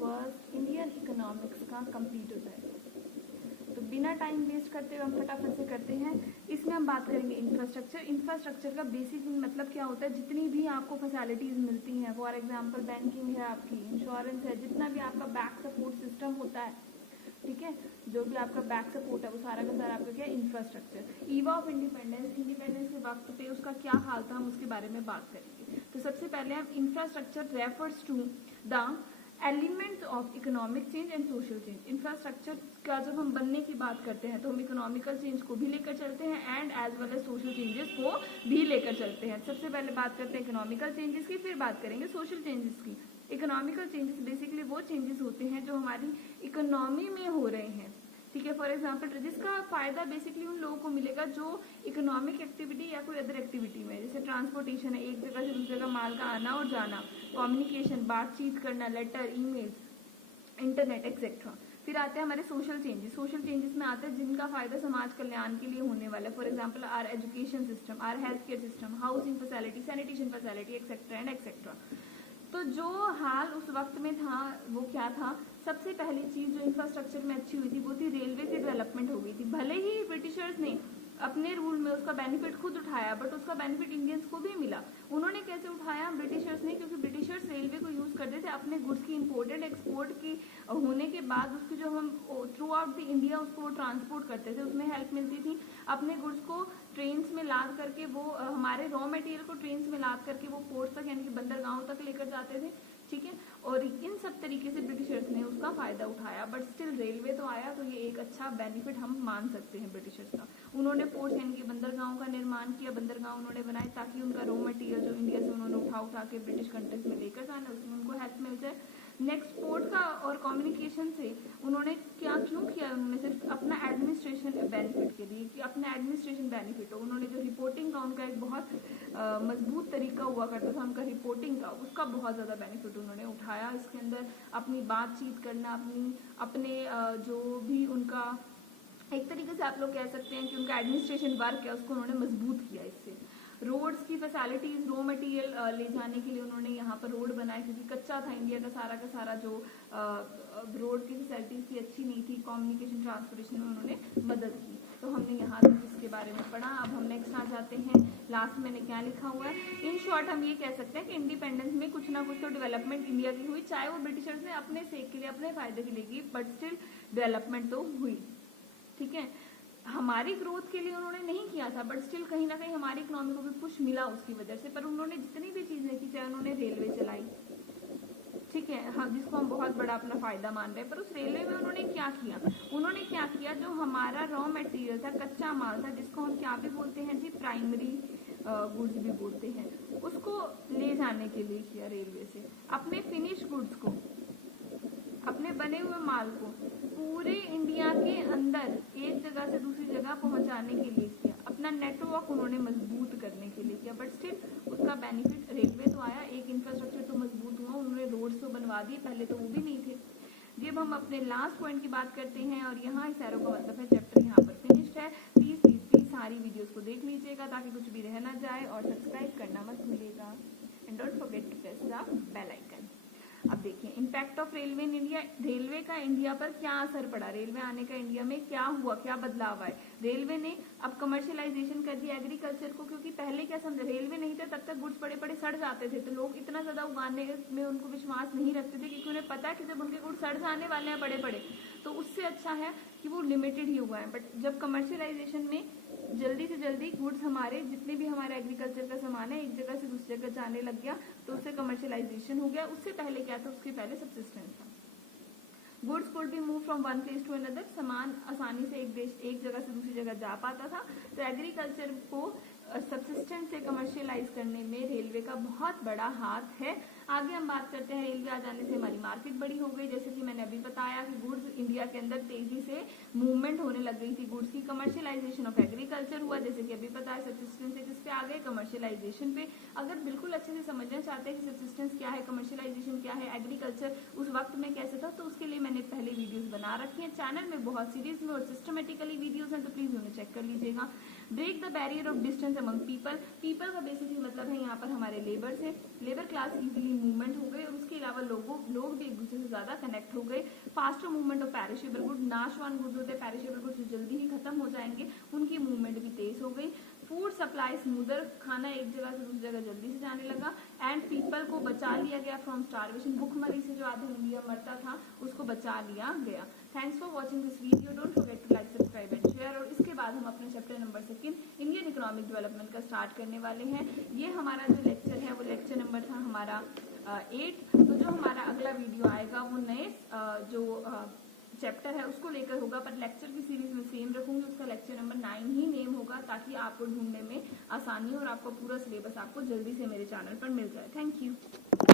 First Indian economics का complete हो जाएगा। तो बिना टाइम वेस्ट करते हुए हम फटाफट से करते हैं। इसमें हम बात करेंगे इंफ्रास्ट्रक्चर। इंफ्रास्ट्रक्चर का बेसिक मतलब क्या होता है, जितनी भी आपको फैसिलिटीज़ मिलती हैं, फॉर एग्जांपल बैंकिंग है, आपकी इंश्योरेंस है, जितना भी आपका बैक सपोर्ट सिस्टम होता है, ठीक है, जो भी आपका बैक सपोर्ट है वो सारा का सारा आपका क्या infrastructure. Eva of independence, independence के वक्त पे उसका क्या हाल था, हम उसके बारे में बात करेंगे। तो सबसे पहले हम infrastructure refers to the elements of economic change and social change. Infrastructure का जब हम बनने की बात करते हैं तो हम इकोनॉमिकल चेंज को भी लेकर चलते हैं and as well as social changes को भी लेकर चलते हैं। सबसे पहले बात करते हैं इकोनॉमिकल चेंजेस की, फिर बात करेंगे सोशल चेंजेस की। इकोनॉमिकल चेंजेस बेसिकली वो चेंजेस होते हैं जो हमारी इकोनॉमी में हो रहे हैं, ठीक है। फॉर एग्जाम्पल जिसका फायदा बेसिकली उन लोगों को मिलेगा जो इकोनॉमिक एक्टिविटी या कोई अदर एक्टिविटी में, जैसे ट्रांसपोर्टेशन है, एक जगह से दूसरी जगह माल का आना और जाना, कम्युनिकेशन, बातचीत करना, लेटर, ईमेल, इंटरनेट एक्सेट्रा। फिर आते हैं हमारे सोशल चेंजेस। सोशल चेंजेस में आते हैं जिनका फायदा समाज कल्याण के लिए होने वाला है। For example our education system, our health care system, housing facility, sanitation facility etcetera and etcetera. तो जो हाल उस वक्त में था वो क्या था, सबसे पहली चीज जो इंफ्रास्ट्रक्चर में अच्छी हुई थी वो थी रेलवे की डेवलपमेंट हो गई थी। भले ही ब्रिटिशर्स ने अपने रूल में उसका बेनिफिट खुद उठाया, बट उसका बेनिफिट इंडियंस को भी मिला। उन्होंने कैसे उठाया, ब्रिटिशर्स ने, क्योंकि ब्रिटिशर्स रेलवे को यूज करते थे अपने गुड्स की इंपोर्ट एंड एक्सपोर्ट की होने के बाद उसकी जो हम थ्रू आउट द इंडिया उसको वो ट्रांसपोर्ट करते थे, उसमें हेल्प मिलती थी। अपने गुड्स को ट्रेन्स में लाद करके वो हमारे रॉ मटेरियल को ट्रेन्स में लाद करके वो पोर्ट्स तक यानी कि बंदरगाहों तक लेकर जाते थे, ठीक है। और इन सब तरीके से ब्रिटिशर्स ने उसका फायदा उठाया, बट स्टिल रेलवे तो आया, तो ये एक अच्छा बेनिफिट हम मान सकते हैं ब्रिटिशर्स का। उन्होंने पोर्ट्स यानी कि बंदरगाहों का निर्माण किया, बंदरगाह उन्होंने बनाए ताकि उनका रॉ मटेरियल जो इंडिया से उन्होंने उठा के ब्रिटिश कंट्रीज में लेकर जाना, उसमें उनको हेल्प मिल जाए। नेक्स्ट पोर्ट का और कम्युनिकेशन से उन्होंने क्यों किया, उन्होंने सिर्फ अपना एडमिनिस्ट्रेशन बेनिफिट के लिए कि अपना एडमिनिस्ट्रेशन बेनिफिट हो। उन्होंने जो रिपोर्टिंग का उनका एक बहुत मजबूत तरीका हुआ करता था उनका रिपोर्टिंग का, उसका बहुत ज़्यादा बेनिफिट उन्होंने उठाया। इसके अंदर अपनी बातचीत करना, अपने जो भी उनका एक तरीके से आप लोग कह सकते हैं कि उनका एडमिनिस्ट्रेशन वर्क है उसको उन्होंने मजबूत किया। इससे रोड्स की फैसिलिटीज, रॉ मटेरियल ले जाने के लिए उन्होंने यहाँ पर रोड बनाए, क्योंकि कच्चा था इंडिया का सारा जो रोड की फैसिलिटीज थी अच्छी नहीं थी, कम्युनिकेशन ट्रांसपोर्टेशन में उन्होंने मदद की। तो हमने यहाँ तक इसके बारे में पढ़ा। अब हम नेक्स्ट आ जाते हैं, लास्ट मैंने क्या लिखा हुआ है। इन शॉर्ट हम ये कह सकते हैं कि इंडिपेंडेंस में कुछ ना कुछ तो डेवलपमेंट इंडिया की हुई, चाहे वो ब्रिटिशर्स ने अपने सेक के लिए अपने फायदे के लिए की, बट स्टिल डेवलपमेंट तो हुई, ठीक है। हमारी ग्रोथ के लिए उन्होंने नहीं किया था, बट स्टिल कहीं ना कहीं हमारी इकोनॉमी को भी पुश मिला उसकी वजह से। पर उन्होंने जितनी भी चीजें की, चाहे उन्होंने रेलवे चलाई, ठीक है, हाँ, जिसको हम बहुत बड़ा अपना फायदा मान रहे हैं, पर उस रेलवे में उन्होंने क्या किया, जो हमारा रॉ मटेरियल था, कच्चा माल था, जिसको हम क्या भी बोलते हैं जी, प्राइमरी गुड्स भी बोलते हैं, उसको ले जाने के लिए किया रेलवे से। अपने फिनिश गुड्स को, अपने बने हुए माल को पूरे इंडिया के अंदर एक जगह से दूसरी जगह पहुंचाने के लिए किया। अपना नेटवर्क उन्होंने मजबूत करने के लिए किया, बट स्टिल उसका बेनिफिट रेलवे तो आया, एक इंफ्रास्ट्रक्चर तो मजबूत हुआ, उन्होंने रोड्स तो बनवा दिए, पहले तो वो भी नहीं थे। जब हम अपने लास्ट पॉइंट की बात करते हैं, और यहाँ इस एरो का मतलब है चैप्टर यहाँ पर फिनिश्ड है। प्लीज सारी वीडियोस को देख लीजिएगा ताकि कुछ भी रह ना जाए, और सब्सक्राइब करना मत भूलिएगा, and don't forget to press the bell icon. अब देखिए impact of railway in India. Railway का इंडिया पर क्या असर पड़ा, रेलवे आने का इंडिया में क्या हुआ, क्या बदलाव आए। रेलवे ने अब कमर्शियलाइजेशन कर दिया एग्रीकल्चर को, क्योंकि पहले क्या समझे, रेलवे नहीं था तब तक गुड्स बड़े सड़ जाते थे, तो लोग इतना ज्यादा उगाने में उनको विश्वास नहीं रखते थे, क्योंकि उन्हें पता है कि जब उनके गुड्स सड़ जाने वाले हैं बड़े तो उससे अच्छा है कि वो लिमिटेड ही उगाए। बट जब कमर्शियलाइजेशन में जल्दी से जल्दी गुड्स हमारे जितने भी हमारा एग्रीकल्चर का सामान है एक जगह से दूसरी जगह जाने लग गया, तो उससे कमर्शियलाइजेशन हो गया। उससे पहले क्या था, उसके पहले सब्सिस्टेंस था। Goods could be move from one place to another, सामान आसानी से एक जगह से दूसरी जगह जा पाता था। तो एग्रीकल्चर को सब्सिस्टेंस से कमर्शियलाइज करने में रेलवे का बहुत बड़ा हाथ है। आगे हम बात करते हैं, रेलवे आ जाने से हमारी मार्केट बड़ी हो गई, जैसे कि मैंने अभी बताया कि गुड्स इंडिया के अंदर तेजी से मूवमेंट होने लग गई थी। गुड्स की कमर्शियलाइजेशन ऑफ एग्रीकल्चर हुआ, जैसे कि अभी पता है सब्सिस्टेंस से किस पे आ गए, कमर्शियलाइजेशन पे। अगर बिल्कुल अच्छे से समझना चाहते हैं कि सब्सिस्टेंस क्या है, कमर्शियलाइजेशन क्या है, एग्रीकल्चर उस वक्त में कैसे था, तो उसके लिए मैंने पहले वीडियोस बना रखी है चैनल में, बहुत सीरीज में और सिस्टमेटिकली वीडियोस हैं, तो प्लीज उन्हें चेक कर लीजिएगा। Break the barrier of distance among people, people का बेसिकली मतलब है यहाँ पर हमारे लेबर से, लेबर क्लास इजीली मूवमेंट हो गए और उसके अलावा लोग भी एक दूसरे से ज्यादा कनेक्ट हो गए। Faster movement of perishable good, नाशवान गुड्स होते हैं पेरिशेबल गुड्स जो जल्दी ही खत्म हो जाएंगे, उनकी मूवमेंट भी तेज हो गई। फूड सप्लाई स्मूदर, खाना एक जगह से दूसरी जगह जल्दी से जाने लगा। एंड पीपल को बचा लिया गया फ्रॉम स्टारवेशन, भूखमरी से जो आधा इंडिया मरता था उसको बचा लिया गया। Thanks for watching this video, don't forget to like subscribe and share. और इसके बाद हम अपने chapter number 2 Indian economic development का स्टार्ट करने वाले हैं। ये हमारा जो लेक्चर है वो लेक्चर नंबर था हमारा 8। तो जो हमारा अगला वीडियो आएगा वो नए जो चैप्टर है उसको लेकर होगा, पर लेक्चर की सीरीज में सेम रखूंगी, उसका लेक्चर नंबर 9 ही नेम होगा ताकि आपको ढूंढने में आसानी हो और आपको पूरा सिलेबस आपको जल्दी से मेरे चैनल पर मिल जाए। Thank you.